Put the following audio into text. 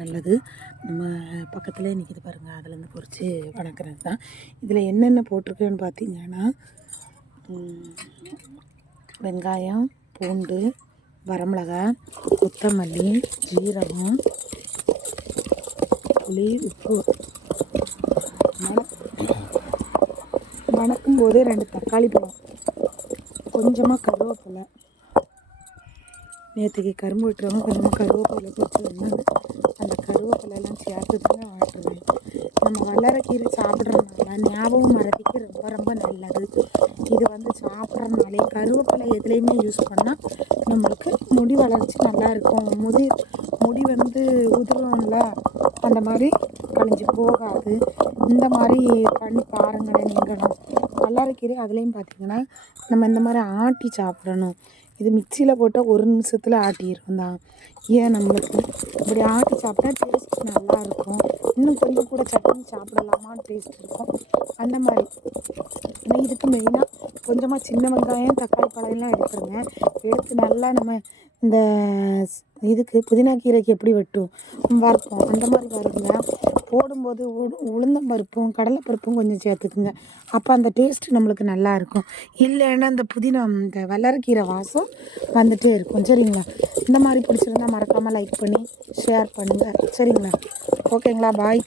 நல்லது. நம்ம பக்கத்துலேயே நிற்கிது பாருங்கள், அதுலேருந்து பொறிச்சு வணக்கிறது தான். இதில் என்னென்ன போட்டிருக்குன்னு பார்த்தீங்கன்னா, வெங்காயம், பூண்டு, வரமிளகாய், கொத்தமல்லி, ஜீரகம், புளி, உப்பு. வணக்கும் போதே 2 தக்காளி பழம், கொஞ்சமாக கருவேப்பிலை. நேற்றுக்கு கரும்பு விட்டுறவங்க கொஞ்சமாக கருவேப்பிலை போட்டு வந்தாங்க. அந்த கருவேப்பிலெல்லாம் சேர்த்து தாங்க ஆட்டுருவேன். நம்ம வல்லாரைக்கீரை சாப்பிட்றதுனால ஞாபகம் மறதிக்கு ரொம்ப ரொம்ப நல்லது. இது சாப்பிட்றதுனாலே கருவேப்பிலை எதுலேயுமே யூஸ் பண்ணால் நம்மளுக்கு முடி வளர்ச்சி நல்லாயிருக்கும். முடி உதிரும்ல, அந்த மாதிரி கழிஞ்சு போகாது. இந்த மாதிரி பண்ணி பாருங்களேன் நீங்களும். வல்லாரைக்கீரை அதுலேயும் பார்த்திங்கன்னா நம்ம இந்த மாதிரி ஆட்டி சாப்பிடணும். இது மிக்சியில் போட்டால் 1 நிமிஷத்தில் ஆட்டிடும் தான். ஏன் நம்மளுக்கு இப்படி ஆட்டி சாப்பிட்டா டேஸ்ட் நல்லாயிருக்கும். இன்னும் கொஞ்சம் கூட சட்னி சாப்பிடலாமான்னு டேஸ்ட் இருக்கும். அந்த மாதிரி இதுக்கு மெயினாக கொஞ்சமாக சின்ன வெங்காயம், தக்காளி பழம்லாம் எடுத்துருங்க. எடுத்து நல்லா நம்ம இந்த இதுக்கு புதினா கீரைக்கு எப்படி வறுப்போம் அந்த மாதிரி வருங்க. போடும்போது உளுந்தம்பருப்பும் கடலைப்பருப்பும் கொஞ்சம் சேர்த்துக்குங்க. அப்போ அந்த டேஸ்ட்டு நம்மளுக்கு நல்லாயிருக்கும். இல்லைன்னா இந்த வல்லாரைக்கீரை வாசம் வந்துகிட்டே இருக்கும். சரிங்களா? இந்த மாதிரி பிடிச்சிருந்தா மறக்காமல் லைக் பண்ணி ஷேர் பண்ணுங்கள். சரிங்களா? ஓகேங்களா? பாய்.